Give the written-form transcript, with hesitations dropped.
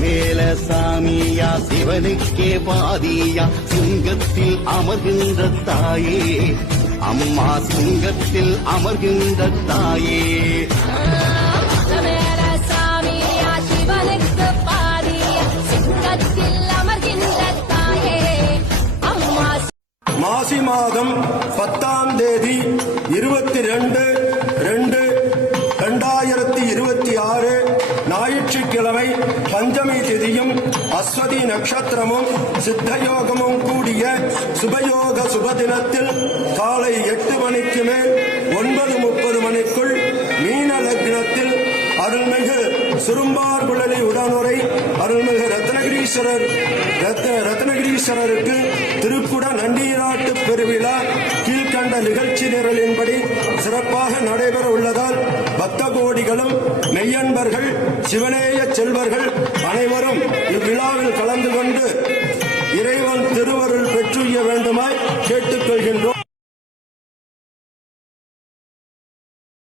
மேல சாமியா சிவனுக்கே பாதியா சிங்கத்தில் அமர்கின்ற தாயே அம்மா சிங்கத்தில் அமர்கின்ற தாயே மாசி மாதம் 10ஆம் தேதி 22/2/2026 ஞாயிற்றுக்கிழமை பஞ்சமி திதியும் அஸ்வதி நட்சத்திரமும் சித்தயோகமும் கூடிய சுபயோக சுபதினத்தில் காலை 8 மணிக்கு மேல் 9:30 மணிக்குள் மீன லக்னத்தில் அருள்மிகு சுரும்பார்குழலி உடனுரை அருள்மிகு ரத்னகிரீஸ்வரருக்கு திருக்குட நண்டீராட்டு பெருவிழா கீழ்கண்ட நிகழ்ச்சி நிரலின்படி சிறப்பாக நடைபெற உள்ளதால் பக்த கோடிகளும் மெய்யன்பர்கள் சிவனேய செல்வர்கள் அனைவரும் இவ்விழாவில் கலந்து கொண்டு இறைவன்